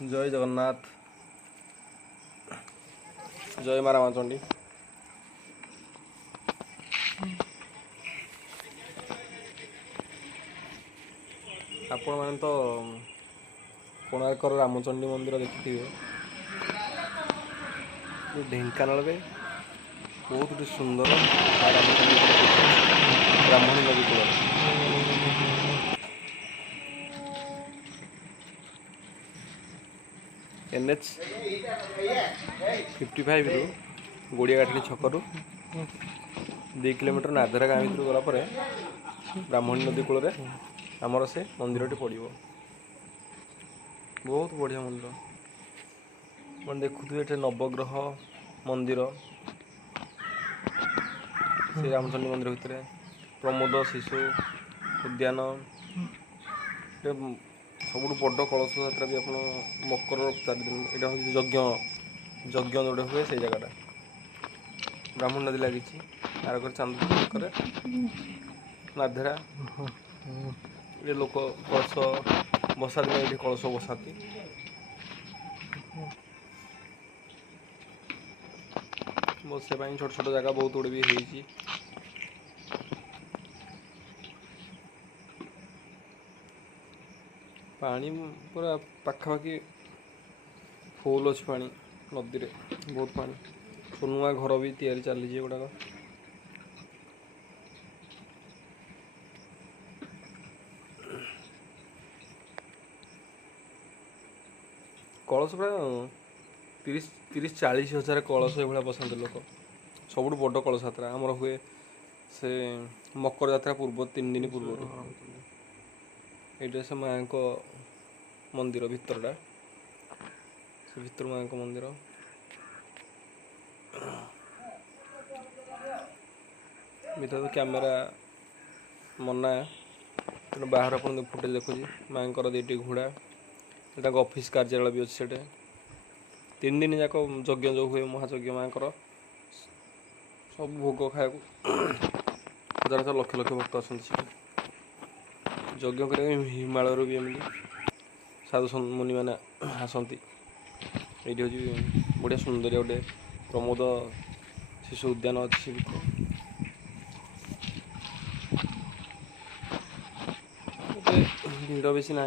जय जगन्नाथ जय माँ रामाचंडी। आपण मैंने तो कोणार्कर रामचंडी मंदिर देखी ढेंकानाल में बहुत सुंदर रामचंडी ब्राह्मणी नदी कूल NH 55 रु गोड़ियाघाटी छकु 2 किलोमीटर नादरा गाँ भर गलापर ब्राह्मणी नदी कूल आमर से मंदिरटी पड़ो। बहुत बढ़िया मंदिर मैं देखुए ये नवग्रह मंदिर से रामचंडी मंदिर भितर प्रमोद शिशु उद्यान सब बड़ कलश यात्रा भी आप मकर 4 दिन यहाँ हूँ यज्ञ जोड़े हुए से जगटा ब्राह्मण नदी लगी आर चांद नाधेरा ये लोक कलश बसा दिन ये कलश बसाती बसवाई छोट छोट जगह बहुत गुड़े भी होती। पानी पूरा पाखापाखि फुल अच्छे पानी नदी रे बहुत पानी नुआ घर भी तैयारी चली गुड़ाक कलश प्राय 30-40 हजार कलश ये बसते लोक सब बड़ कलश यात्रा आमर हुए से मकर यात्रा पूर्व 3 दिन पूर्व ये से माँ को मंदिर भितरटा से भितर माँ को मंदिर भीतर तो कैमेरा मना तेणु बाहर आप फुटेज देखुची माँ को 2टी घोड़ा यहाँ ऑफिस कार्यालय भी अच्छे 3 दिन जाक यज्ञ जो हुए महायज्ञ माँ को सब भोग खाया हजार हजार लक्ष लक्ष भक्त अच्छा यज्ञ कर हिमालय भी एमती साधु मुनि मैंने आसती ये हूँ बढ़िया सुंदर गोटे प्रमोद शिशु उद्यान अच्छी भीड़ बेसी ना।